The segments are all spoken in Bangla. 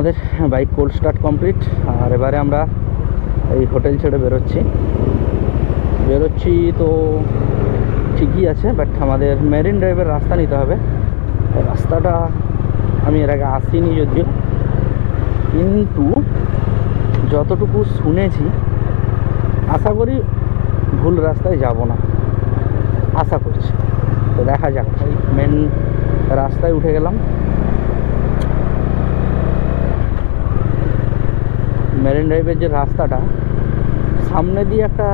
আমাদের বাইক কোল্ড স্টার্ট কমপ্লিট আর এবারে আমরা এই হোটেল ছেড়ে বেরোচ্ছি। বেরোচ্ছি তো ঠিকই আছে বাট আমাদের মেরিন ড্রাইভের রাস্তা নিতে হবে। রাস্তাটা আমি এর আগে আসিনি যদিও। কিন্তু যতটুকু শুনেছি, আশা করি ভুল রাস্তায় যাব না। আশা করছি। তো দেখা যাক মেন রাস্তায় উঠে গেলাম। মেরিন ড্রাইভের যে রাস্তাটা, সামনে দিয়ে একটা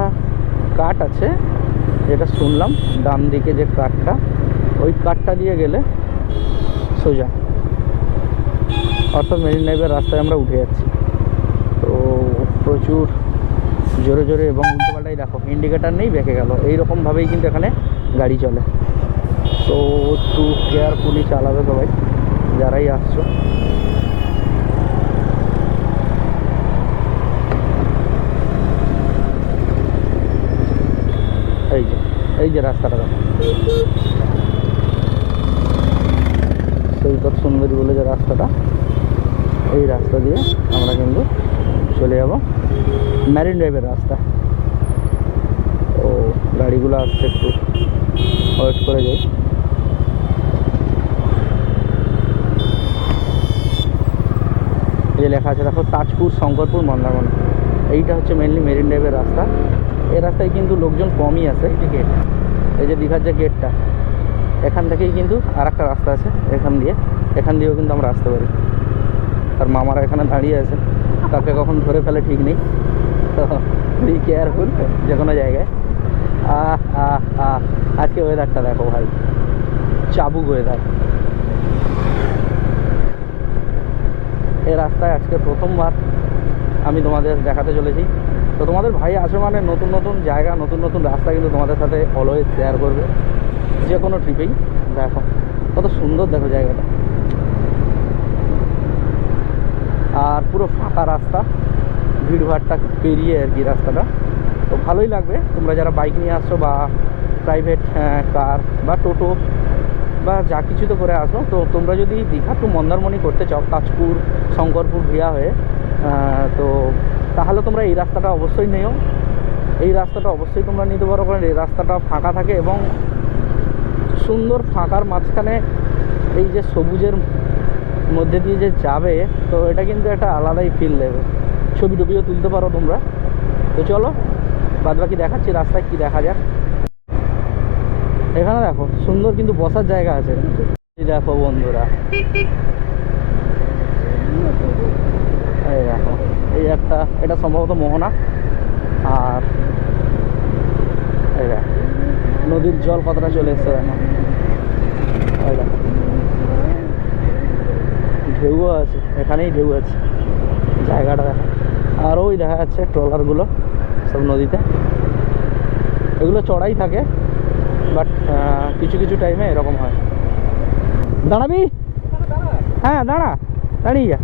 কাট আছে, যেটা শুনলাম, ডান দিকে যে কাটটা ওই কাটটা দিয়ে গেলে সোজা। অর্থাৎ মেরিন ড্রাইভের রাস্তায় আমরা উঠে যাচ্ছি। তো প্রচুর জোরে জোরে এবং উল্টোপাল্টাই দেখো ইন্ডিকেটার নেই, বেঁকে গেল। এইরকমভাবেই কিন্তু এখানে গাড়ি চলে। তো একটু কেয়ারফুলি চালাবে সবাই, যারাই আসছো এই যে এই যে রাস্তাটা দেখো। সৈকত সুন্দরী বলে যে রাস্তাটা, এই রাস্তা দিয়ে আমরা কিন্তু চলে যাব। ম্যারিন ড্রাইভের রাস্তা। ও, গাড়িগুলো আসছে একটু ওয়েট করে যাই যে লেখা আছে, দেখো, তাজপুর, শঙ্করপুর, মন্দারমণি। এইটা হচ্ছে মেনলি মেরিন ড্রাইভের রাস্তা। এই রাস্তায় কিন্তু লোকজন কমই আছে গেট এই যে দীঘার যে গেটটা এখান থেকেই কিন্তু আর একটা রাস্তা আছে, এখান দিয়ে। এখান দিয়েও কিন্তু আমরা আসতে পারি। আর মামারা এখানে দাঁড়িয়ে আছে কাকে কখন ধরে ফেলে ঠিক নেই। তো বি কেয়ারফুল যে কোনো জায়গায়। আহ আহ আহ, আজকে ওয়েদারটা দেখো ভাই। চাবুক ওয়েদার এই রাস্তায় আজকে প্রথমবার আমি তোমাদের দেখাতে চলেছি। তো তোমাদের ভাই আসে মানে নতুন নতুন জায়গা, নতুন নতুন রাস্তা কিন্তু তোমাদের সাথে অলওয়েজ শেয়ার করবে। যে কোনো ট্রিপেই দেখো, কত সুন্দর দেখো জায়গাটা। আর পুরো ফাঁকা রাস্তা, ভিড়ভাড়টা পেরিয়ে আর কি রাস্তাটা। তো ভালোই লাগবে, তোমরা যারা বাইক নিয়ে আসছো বা প্রাইভেট কার বা টোটো বা যা কিছু তো করে আসো, তো তোমরা যদি দীঘা টু মন্দারমণি করতে চাও তাজপুর শঙ্করপুর, ভিয়া হয়ে তো তাহলে তোমরা এই রাস্তাটা অবশ্যই নিও। এই রাস্তাটা অবশ্যই তোমরা নিতে পারো, কারণ এই রাস্তাটা ফাঁকা থাকে এবং সুন্দর ফাঁকার মাঝখানে এই যে সবুজের মধ্যে দিয়ে যে যাবে, তো এটা কিন্তু একটা আলাদাই ফিল দেবে। ছবি টবিও তুলতে পারো তোমরা। তো চলো বাদ বাকি দেখাচ্ছি রাস্তায় কি দেখা যাক এখানে দেখো, সুন্দর কিন্তু বসার জায়গা আছে। দেখো বন্ধুরা। এই দেখো, এই একটা, এটা সম্ভবত মোহনা। আর এই দেখো, নদীর জল কতটা চলে এসছে দেখো। এই ঢেউও আছে, এখানেই ঢেউ আছে, জায়গাটা দেখো। আর ওই দেখা যাচ্ছে ট্রলারগুলো সব নদীতে। এগুলো চড়াই থাকে, বাট কিছু কিছু টাইমে এরকম হয়। দাঁড়াবি? হ্যাঁ দাঁড়া, দাঁড়িয়ে যা।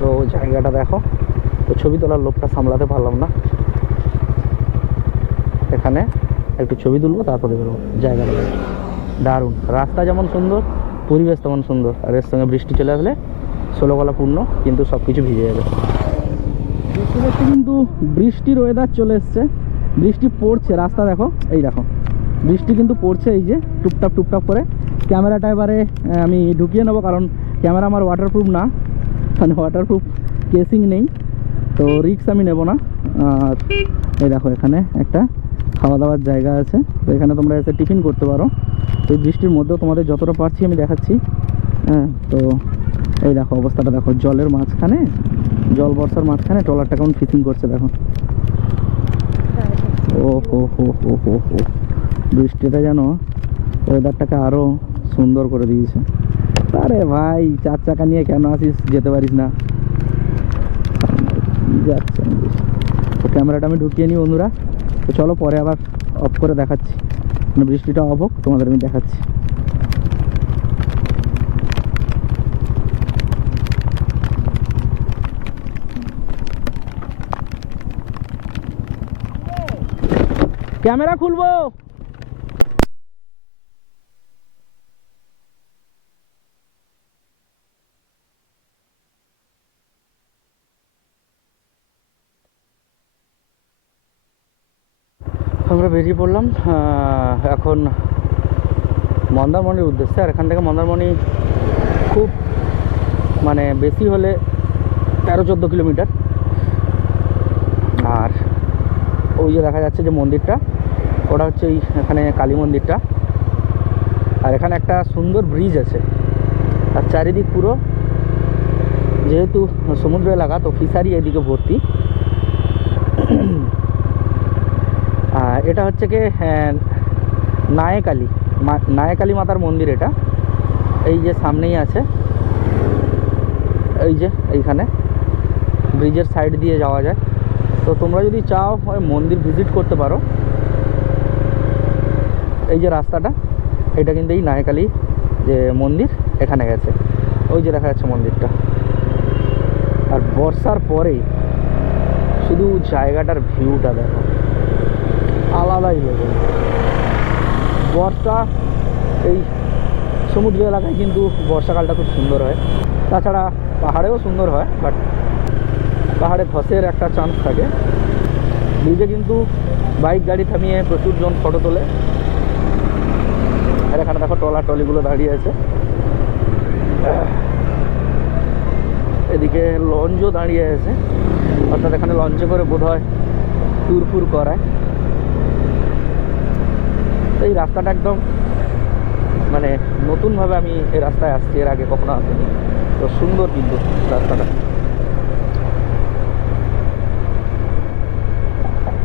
তো জায়গাটা দেখো। তো ছবি তোলার লোকটা সামলাতে পারলাম না। এখানে একটু ছবি তুলবো, তারপরে বেরোবো। জায়গাটা। দারুণ। রাস্তা যেমন সুন্দর, পরিবেশ তেমন সুন্দর। আর এর সঙ্গে বৃষ্টি চলে আসলে ষোলোকলা পূর্ণ, কিন্তু সব কিছু ভিজে যাবে। কিন্তু বৃষ্টির ওয়েদার চলে এসছে। বৃষ্টি পড়ছে, রাস্তা দেখো। এই দেখো। বৃষ্টি কিন্তু পড়ছে এই যে, টুপটাপ টুপটাপ করে। ক্যামেরাটা এবারে আমি ঢুকিয়ে নেব, কারণ ক্যামেরা আমার ওয়াটারপ্রুফ না। মানে ওয়াটারপ্রুফ কেসিং নেই, তো রিক্স আমি নেব না। আর এই দেখো এখানে একটা খাওয়া দাওয়ার জায়গা আছে, তো এখানে তোমরা এসে টিফিন করতে পারো। তো এই বৃষ্টির মধ্যেও তোমাদের যতটা পারছি আমি দেখাচ্ছি। হ্যাঁ তো এই দেখো অবস্থাটা দেখো, জলের মাঝখানে, জল বর্ষার মাঝখানে ট্রলারটা কেমন ফিটিং করছে দেখো। ও হো হো হো হো হো। বৃষ্টিটা যেন ওয়েদারটাকে আরও সুন্দর করে দিয়েছে। আরে ভাই, চার চাকা নিয়ে কেন আসিস? যেতে পারিস না। ক্যামেরাটা আমি ঢুকিয়ে নিই বন্ধুরা। তো চলো পরে আবার অফ করে দেখাচ্ছি। মানে বৃষ্টিটা অফ হোক, তোমাদের আমি দেখাচ্ছি। ক্যামেরা খুলবো? আমরা বেরিয়ে পড়লাম এখন মন্দারমণির উদ্দেশ্যে। আর এখান থেকে মন্দারমণি খুব মানে বেশি হলে তেরো চোদ্দ কিলোমিটার। আর ওই যে দেখা যাচ্ছে যে মন্দিরটা, ওটা হচ্ছে এই এখানে কালী মন্দিরটা। আর এখানে একটা সুন্দর ব্রিজ আছে। আর চারিদিক পুরো যেহেতু সমুদ্র এলাকা, তো ফিশারি এদিকে ভর্তি আর এটা হচ্ছে কি আহ, নায়েকালী নায়েকালী মাতার মন্দির এটা। এই যে সামনেই আছে এই যে এইখানে ব্রিজের সাইড দিয়ে যাওয়া যায়। তো তোমরা যদি চাও ওই মন্দির ভিজিট করতে পারো। এই যে রাস্তাটা এটা কিন্তু এই নায়কালী যে মন্দির এখানে গেছে। ওই যে দেখা যাচ্ছে মন্দিরটা। আর বর্ষার পরেই শুধু জায়গাটার ভিউটা দেখো। আলাদাই লেভেল। বর্ষা, এই সমুদ্র এলাকায় কিন্তু বর্ষাকালটা খুব সুন্দর হয়। তাছাড়া পাহাড়েও সুন্দর হয় বাট পাহাড়ে ধসের একটা চান্স থাকে। ব্রিজে কিন্তু বাইক গাড়ি থামিয়ে প্রচুর জন ফটো তোলে। আর এখানে দেখো ট্রলার, ট্রলিগুলো দাঁড়িয়ে আছে। এদিকে লঞ্চও দাঁড়িয়ে আছে। অর্থাৎ এখানে লঞ্চে করে বোধ হয় ট্যুর ফুর করায়। তো এই রাস্তাটা একদম মানে নতুনভাবে আমি এই রাস্তায় আসছি, এর আগে কখনো আসিনি। তো সুন্দর কিন্তু রাস্তাটা।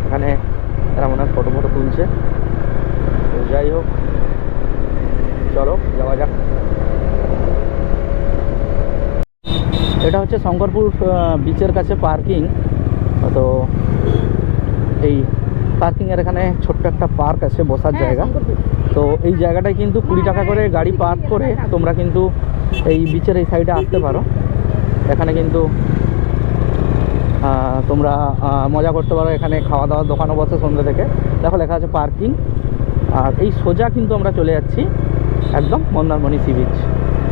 এখানে এরা মনে হয় ফটো ফটো তুলছে। তো যাই হোক, চলো যাওয়া যাক। এটা হচ্ছে শঙ্করপুর বিচের কাছে পার্কিং তো এই পার্কিংয়ের এখানে ছোট্ট একটা পার্ক আছে বসার জায়গা। তো এই জায়গাটায় কিন্তু কুড়ি টাকা করে গাড়ি পার্ক করে তোমরা কিন্তু এই বিচের এই সাইডে আসতে পারো। এখানে কিন্তু তোমরা মজা করতে পারো। এখানে খাওয়া দাওয়ার দোকানও বসে সন্ধ্যে থেকে। দেখো লেখা আছে পার্কিং। আর এই সোজা কিন্তু আমরা চলে যাচ্ছি একদম Mandarmani sea beach.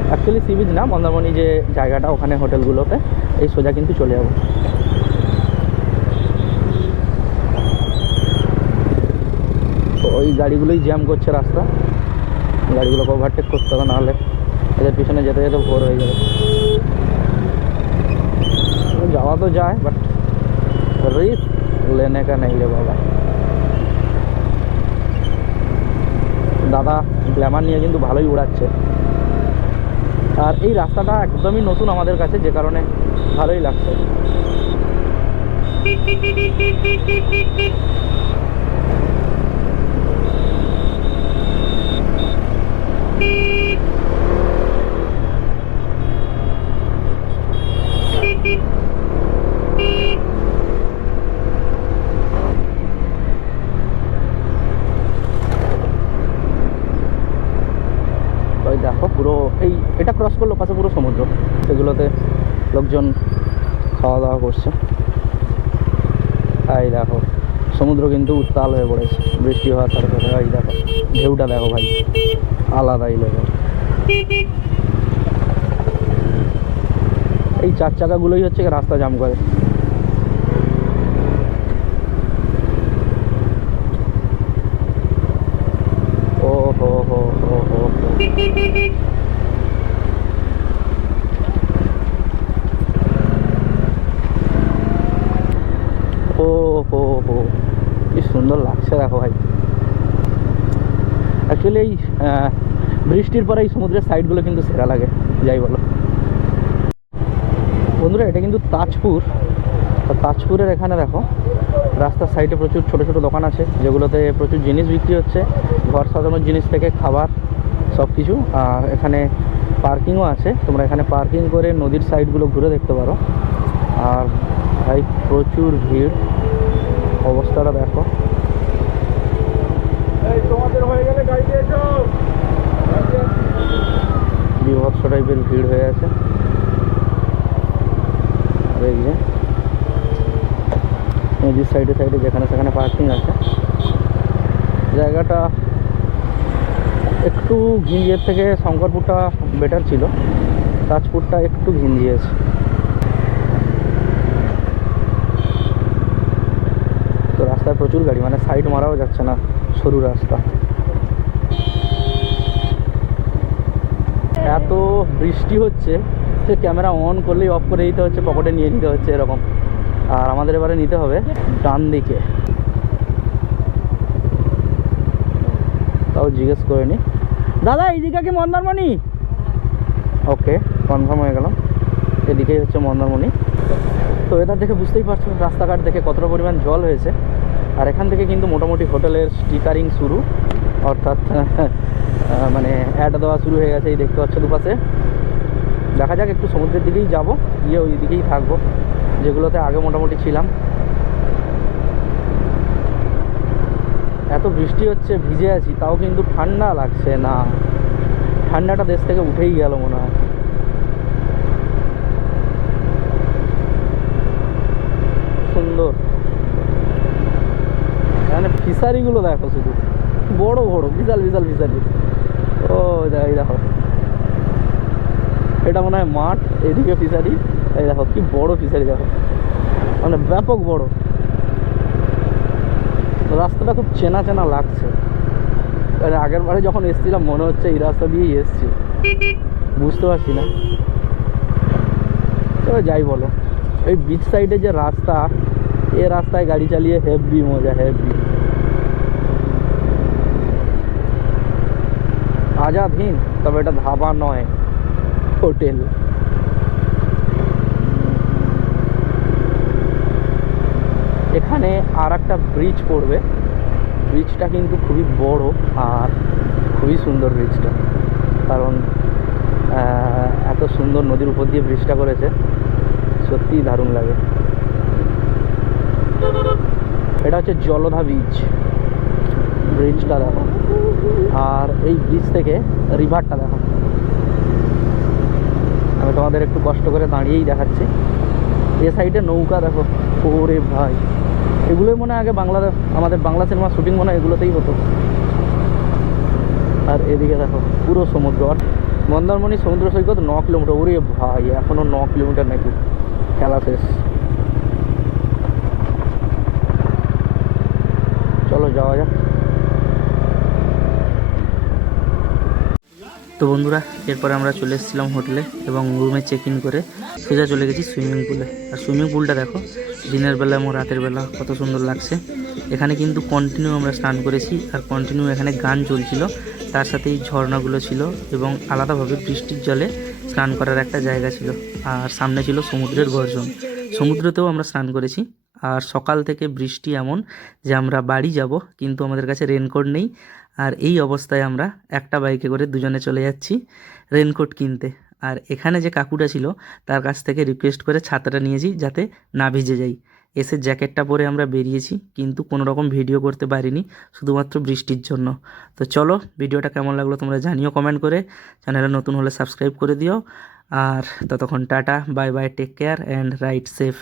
Actually sea beach না মন্দারমণি যে জায়গাটা ওখানে হোটেলগুলোতে এই সোজা কিন্তু চলে যাব। ওই গাড়িগুলোই জ্যাম করছে রাস্তা। গাড়িগুলোকে ওভারটেক করতে হবে, নাহলে এদের পিছনে যেতে যেতে ভোর হয়ে যাবে। যাওয়া তো যায় বাট রিস্ক লেনে নেই রে বাবা। দাদা গ্ল্যামার নিয়ে কিন্তু ভালোই উড়াচ্ছে। আর এই রাস্তাটা একদমই নতুন আমাদের কাছে, যে কারণে ভালোই লাগছে ওই দেখো, পুরো এই, এটা ক্রস করল, পাশে পুরো সমুদ্র। সেগুলোতে লোকজন খাওয়া দাওয়া করছে। এই দেখো, সমুদ্র কিন্তু উত্তাল হয়ে পড়েছে। বৃষ্টি হওয়ার সাথে এই দেখো, ঢেউটা দেখো ভাই আলাদাই লেভেল। এই চার চাকাগুলোই হচ্ছে রাস্তা জাম করে ও হো হো হো হো হো ও হো হো কি সুন্দর লাগছে দেখো ভাই অ্যাকচুয়ালি এই আহ, বৃষ্টির পরে এই সমুদ্রের সাইডগুলো কিন্তু সেরা লাগে, যাই বলো। বন্ধুরা, এটা কিন্তু তাজপুর। তাজপুরের এখানে দেখো, রাস্তার সাইডে প্রচুর ছোট ছোট দোকান আছে, যেগুলোতে প্রচুর জিনিস বিক্রি হচ্ছে, ঘর সাজানোর জিনিস থেকে খাবার সব কিছু আর এখানে পার্কিংও আছে, তোমরা এখানে পার্কিং করে নদীর সাইডগুলো ঘুরে দেখতে পারো। আর ভাই, প্রচুর ভিড়। অবস্থাটা দেখো। বিভৎস টাইপের ভিড় হয়ে আছে। নদীর সাইডে সাইডে যেখানে সেখানে পার্কিং আছে। জায়গাটা একটু ঘিঞ্জিয়ের থেকে শঙ্করপুরটা বেটার ছিল। তাজপুরটা একটু ঘিঞ্জিয়েছে। তো রাস্তায় প্রচুর গাড়ি মানে সাইড মারাও যাচ্ছে না। সরু রাস্তা। এত বৃষ্টি হচ্ছে সে ক্যামেরা অন করলেই অফ করে দিতে হচ্ছে পকেটে নিয়ে নিতে হচ্ছে এরকম। আর আমাদের এবারে নিতে হবে ডান দিকে। তাও জিজ্ঞেস করে নি। দাদা, এইদিকে কি মন্দারমণি? ওকে কনফার্ম হয়ে গেলাম। এদিকেই হচ্ছে মন্দারমণি। তো এটা দেখে বুঝতেই পারছ, রাস্তাঘাট দেখে কতটা পরিমাণ জল হয়েছে। আর এখান থেকে কিন্তু মোটামুটি হোটেলের স্টিকারিং শুরু। অর্থাৎ মানে অ্যাড দেওয়া শুরু হয়ে গেছে, এই দেখতে পাচ্ছ দুপাশে। দেখা যাক একটু সমুদ্রের দিকেই যাব, গিয়ে ওই দিকেই থাকব, যেগুলোতে আগে মোটামুটি ছিলাম। এত বৃষ্টি হচ্ছে, ভিজে আছি, তাও কিন্তু ঠান্ডা লাগছে না। ঠান্ডাটা দেশ থেকে উঠেই গেল মনে হয় সুন্দর এখানে ফিশারিগুলো দেখো শুধু। বড় বড় বিশাল বিশাল ফিশারি ও এই দেখো। এটা মনে হয় মাঠ, এদিকে ফিশারি, এই দেখো, কি বড় ফিশারি দেখো। মানে ব্যাপক বড়। রাস্তাটা খুব চেনা চেনা লাগছে। আগের বারে যখন এসেছিলাম, মনে হচ্ছে এই রাস্তা দিয়েই এসছি। বুঝতে পারছি না। তবে যাই বলো। এই বিচ সাইডে যে রাস্তা, এ রাস্তায় গাড়ি চালিয়ে হেভি মজা হেভি আজাদ হিন্দ তবে এটা ধাবা নয়, হোটেল। এখানে আর একটা ব্রিজ পড়বে। ব্রিজটা কিন্তু খুবই বড় আর খুবই সুন্দর ব্রিজটা কারণ এত সুন্দর নদীর উপর দিয়ে ব্রিজটা করেছে, সত্যিই দারুণ লাগে। এটা হচ্ছে জলধা বীচ ব্রিজটা দেখো। আর এই ব্রিজ থেকে রিভারটা দেখো আমি তোমাদের একটু কষ্ট করে দাঁড়িয়েই দেখাচ্ছি। এ সাইডে নৌকা দেখো, ওরে ভাই। এগুলোই মনে হয় আগে বাংলা, আমাদের বাংলা সিনেমা শুটিং মনে হয় এগুলোতেই হতো। আর এদিকে দেখো, পুরো সমুদ্র। আর মন্দারমণি সমুদ্র সৈকত ন কিলোমিটার। ওরে ভাই এখনও ন কিলোমিটার নাকি? খেলা শেষ। চলো যাওয়া যাক। তো বন্ধুরা, এরপরে আমরা চলে এসেছিলাম হোটেলে এবং রুমে চেক ইন করে সোজা চলে গেছি সুইমিং পুলে আর সুইমিং পুলটা দেখো, দিনের বেলা এবং রাতের বেলা কত সুন্দর লাগছে। এখানে কিন্তু কন্টিনিউ আমরা স্নান করেছি আর কন্টিনিউ এখানে গান চলছিল, তার সাথে এই ঝর্ণাগুলো ছিল এবং আলাদাভাবে বৃষ্টির জলে স্নান করার একটা জায়গা ছিল। আর সামনে ছিল সমুদ্রের গর্জন। সমুদ্রতেও আমরা স্নান করেছি। আর সকাল থেকে বৃষ্টি এমন যে আমরা বাড়ি যাব, কিন্তু আমাদের কাছে রেনকোট নেই। আর এই অবস্থায় আমরা একটা বাইকে করে দুজনে চলে যাচ্ছি রেনকোট কিনতে। আর এখানে যে কাকুটা ছিল, তার কাছ থেকে রিকোয়েস্ট করে ছাতাটা নিয়েছি যাতে না ভিজে যাই। এসে জ্যাকেটটা পরে আমরা বেরিয়েছি, কিন্তু কোনো রকম ভিডিও করতে পারিনি, শুধুমাত্র বৃষ্টির জন্য। তো চলো ভিডিওটা কেমন লাগল তোমরা জানিও কমেন্ট করে। চ্যানেলে নতুন হলে সাবস্ক্রাইব করে দিও। আর ততক্ষণ tata bye bye take care and ride safe